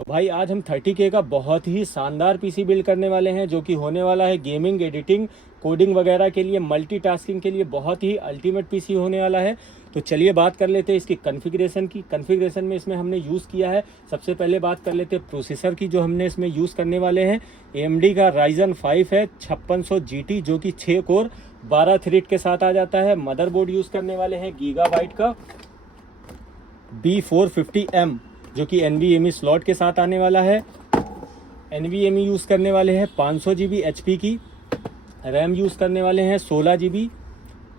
तो भाई आज हम 30K का बहुत ही शानदार पीसी बिल्ड करने वाले हैं, जो कि होने वाला है गेमिंग, एडिटिंग, कोडिंग वगैरह के लिए, मल्टीटास्किंग के लिए बहुत ही अल्टीमेट पीसी होने वाला है। तो चलिए बात कर लेते हैं इसकी कॉन्फ़िगरेशन की। कॉन्फ़िगरेशन में इसमें हमने यूज़ किया है, सबसे पहले बात कर लेते हैं प्रोसेसर की जो हमने इसमें यूज़ करने वाले हैं। AMD का Ryzen 5 है 5600 GT, जो कि 6 कोर 12 थ्रेड के साथ आ जाता है। मदरबोर्ड यूज़ करने वाले हैं गीगाबाइट का B450M, जो कि NVMe स्लॉट के साथ आने वाला है। NVMe यूज़ करने वाले हैं 500 GB HP की। रैम यूज़ करने वाले हैं 16 GB,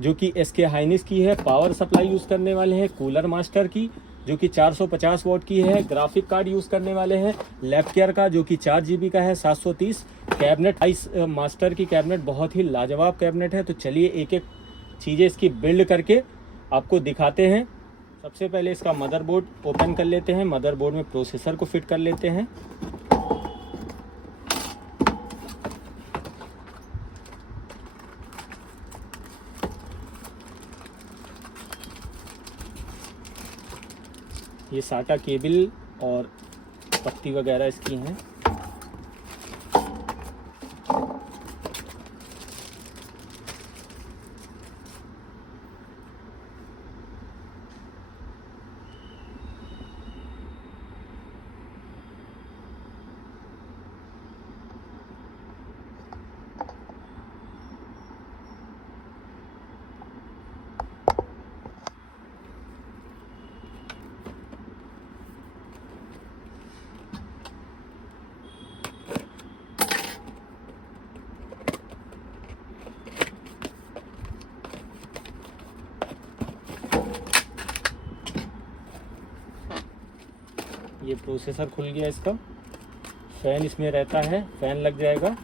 जो कि SK हाइनिक्स की है। पावर सप्लाई यूज़ करने वाले हैं कूलर मास्टर की, जो कि 450 वॉट की है। ग्राफिक कार्ड यूज़ करने वाले हैं लैपकेयर का, जो कि 4 GB का है 730। कैबिनेट आइस मास्टर की कैबिनेट बहुत ही लाजवाब कैबिनेट है। तो चलिए एक एक चीज़ें इसकी बिल्ड करके आपको दिखाते हैं। सबसे पहले इसका मदरबोर्ड ओपन कर लेते हैं। मदरबोर्ड में प्रोसेसर को फिट कर लेते हैं। ये साटा केबल और पत्ती वगैरह इसकी हैं। ये प्रोसेसर खुल गया इसका। फैन इसमें रहता है, फैन लग जाएगा।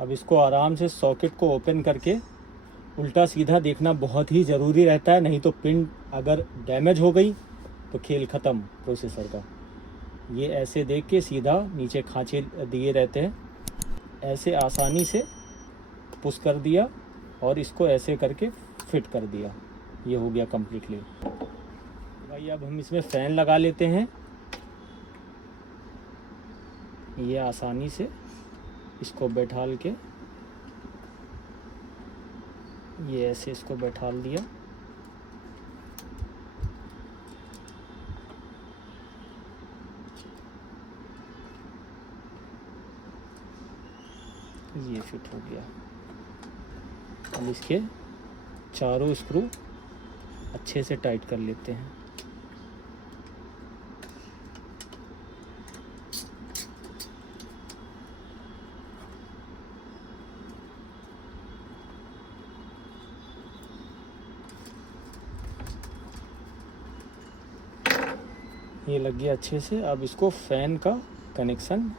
अब इसको आराम से सॉकेट को ओपन करके उल्टा सीधा देखना बहुत ही ज़रूरी रहता है, नहीं तो पिन अगर डैमेज हो गई तो खेल ख़त्म प्रोसेसर का। ये ऐसे देख के सीधा नीचे खांचे दिए रहते हैं, ऐसे आसानी से पुश कर दिया और इसको ऐसे करके फिट कर दिया। ये हो गया कम्प्लीटली। भाई अब हम इसमें फ़ैन लगा लेते हैं। ये आसानी से इसको बैठाल के, ये ऐसे इसको बैठाल दिया। ये फिट हो गया। अब इसके चारों स्क्रू अच्छे से टाइट कर लेते हैं। ये लग गया अच्छे से। अब इसको फैन का कनेक्शन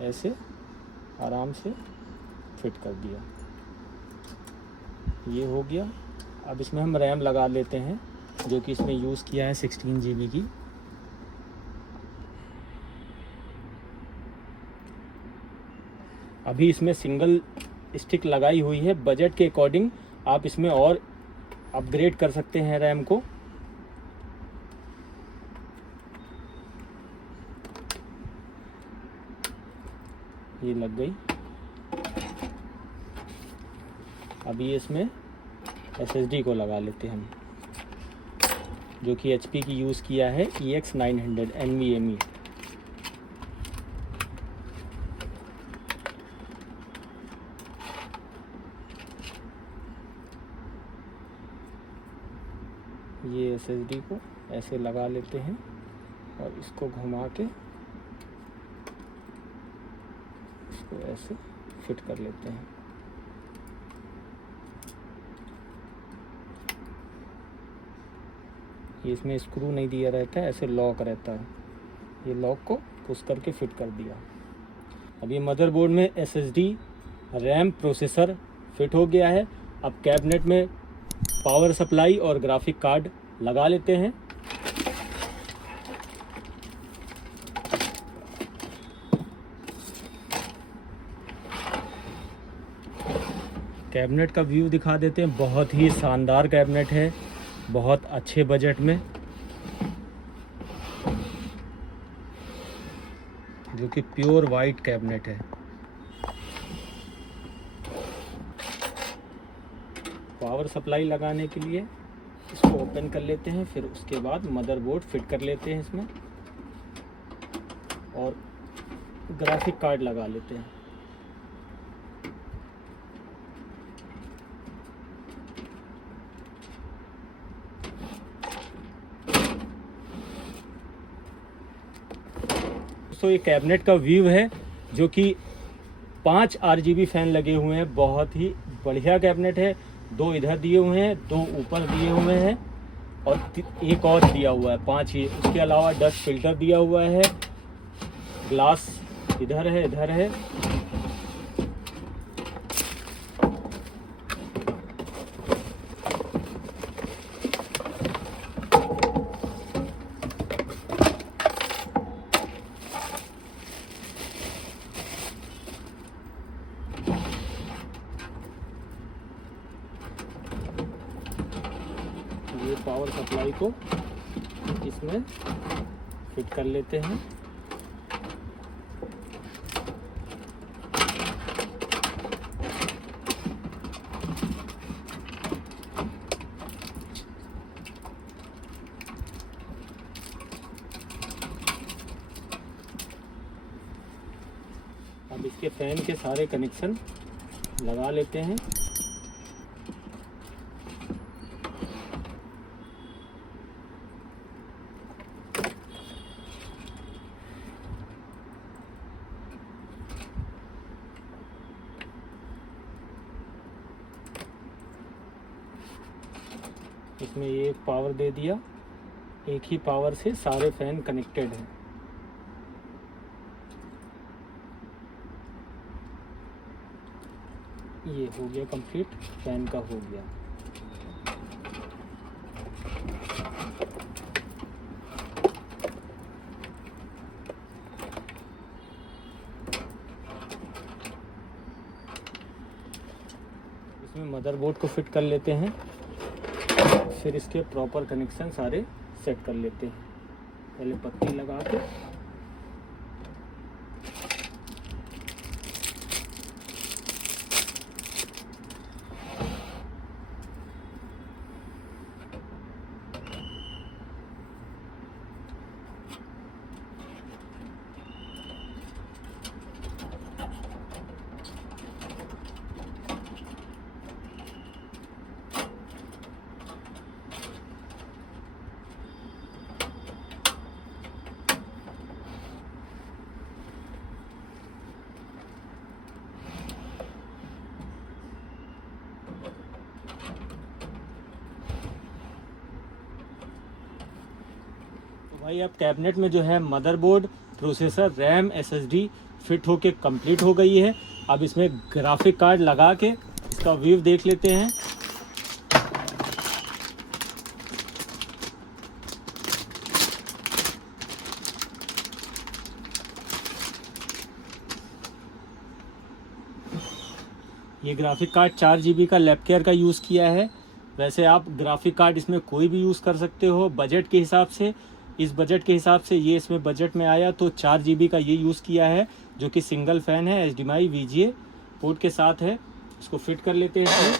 ऐसे आराम से फिट कर दिया। ये हो गया। अब इसमें हम रैम लगा लेते हैं, जो कि इसमें यूज़ किया है 16 GB की। अभी इसमें सिंगल स्टिक लगाई हुई है। बजट के अकॉर्डिंग आप इसमें और अपग्रेड कर सकते हैं रैम को। ये लग गई। अभी इसमें SSD को लगा लेते हैं हम, जो कि HP की यूज़ किया है EX900 NVMe। ये SSD को ऐसे लगा लेते हैं और इसको घुमा के इसको ऐसे फिट कर लेते हैं। ये इसमें स्क्रू नहीं दिया रहता है, ऐसे लॉक रहता है, ये लॉक को पुश करके फिट कर दिया। अब ये मदरबोर्ड में SSD, रैम, प्रोसेसर फिट हो गया है। अब कैबिनेट में पावर सप्लाई और ग्राफिक कार्ड लगा लेते हैं। कैबिनेट का व्यू दिखा देते हैं। बहुत ही शानदार कैबिनेट है, बहुत अच्छे बजट में, जो कि प्योर वाइट कैबिनेट है। पावर सप्लाई लगाने के लिए इसको ओपन कर लेते हैं, फिर उसके बाद मदरबोर्ड फिट कर लेते हैं इसमें और ग्राफिक कार्ड लगा लेते हैं। दोस्तों ये कैबिनेट का व्यू है, जो कि 5 RGB फैन लगे हुए हैं। बहुत ही बढ़िया कैबिनेट है। 2 इधर दिए हुए हैं, 2 ऊपर दिए हुए हैं और एक और दिया हुआ है, 5 ही। उसके अलावा डस्ट फिल्टर दिया हुआ है। ग्लास इधर है, इधर है। ये पावर सप्लाई को इसमें फिट कर लेते हैं। अब इसके फैन के सारे कनेक्शन लगा लेते हैं। इसमें ये एक पावर दे दिया, एक ही पावर से सारे फैन कनेक्टेड हैं। ये हो गया कंप्लीट, फैन का हो गया। इसमें मदरबोर्ड को फिट कर लेते हैं, फिर इसके प्रॉपर कनेक्शन सारे सेट कर लेते हैं। पहले पत्ती लगा के भाई अब कैबिनेट में जो है motherboard, processor, RAM, SSD fit होके कंप्लीट हो गई है। अब इसमें ग्राफिक कार्ड लगा के इसका व्यू देख लेते हैं। ये ग्राफिक कार्ड 4 GB का लैपकेयर का यूज़ किया है। वैसे आप ग्राफिक कार्ड इसमें कोई भी यूज़ कर सकते हो बजट के हिसाब से। इस बजट के हिसाब से ये इसमें बजट में आया तो 4 GB का ये यूज़ किया है, जो कि सिंगल फ़ैन है, HDMI VGA पोर्ट के साथ है। इसको फिट कर लेते हैं इसमें।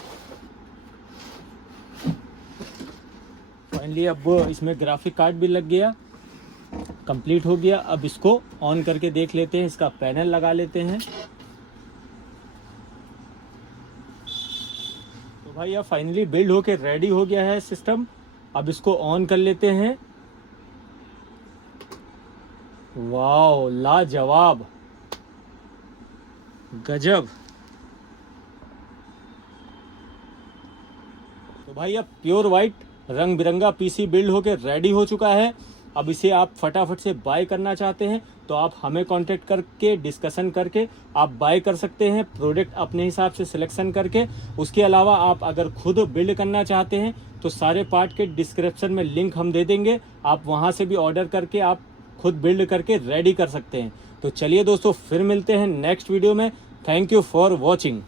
फाइनली अब इसमें ग्राफिक कार्ड भी लग गया, कंप्लीट हो गया। अब इसको ऑन करके देख लेते हैं, इसका पैनल लगा लेते हैं। तो भाई अब फाइनली बिल्ड होके रेडी हो गया है सिस्टम। अब इसको ऑन कर लेते हैं। वाओ, लाजवाब, गजब। तो भाई अब प्योर वाइट रंग बिरंगा PC बिल्ड होके रेडी हो चुका है। अब इसे आप फटाफट से बाय करना चाहते हैं तो आप हमें कांटेक्ट करके डिस्कशन करके आप बाय कर सकते हैं, प्रोडक्ट अपने हिसाब से सिलेक्शन करके। उसके अलावा आप अगर खुद बिल्ड करना चाहते हैं तो सारे पार्ट के डिस्क्रिप्शन में लिंक हम दे देंगे, आप वहां से भी ऑर्डर करके आप खुद बिल्ड करके रेडी कर सकते हैं। तो चलिए दोस्तों, फिर मिलते हैं नेक्स्ट वीडियो में। Thank you for watching.